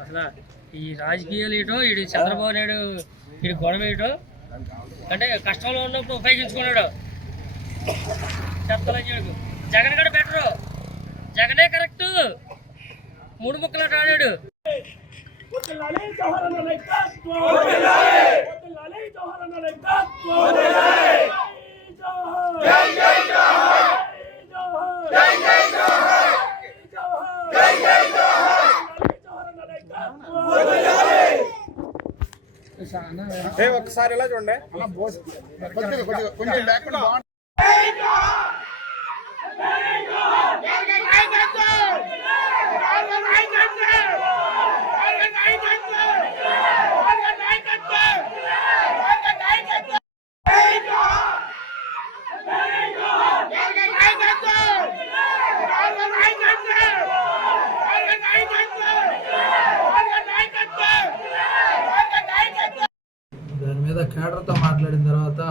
అసలు ఈ రాజకీయాలు ఏటో ఇటు చంద్రబాబు నాయుడు ఇటు గొడవ ఏటో అంటే కష్టంలో ఉన్నప్పుడు ఉపయోగించుకున్నాడు. చెత్తలో జగన్ కూడా బెటరు. జగనే కరెక్ట్. మూడు ముక్కలు ఆడాడు. వదిలాలి జవహర్లాల్ నాయకత్వం వదిలాలి వదిలాలి జవహర్లాల్ నాయకత్వం వదిలాలి జై జై జవహర్ జై జై జవహర్ జై జై జవహర్ జై జై జవహర్ జవహర్లాల్ నాయకత్వం వదిలాలి ఏ ఒక్కసారి ఇలా చూడండి కొద్దిగా కొంచెం లేకుండా మీద కేడర్తో మాట్లాడిన తర్వాత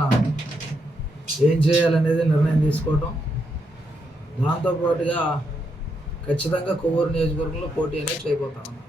ఏం చేయాలనేది నిర్ణయం తీసుకోవటం. దాంతోపాటుగా ఖచ్చితంగా కొవ్వూరు నియోజకవర్గంలో పోటీ అనేది చేయబోతా ఉన్నాం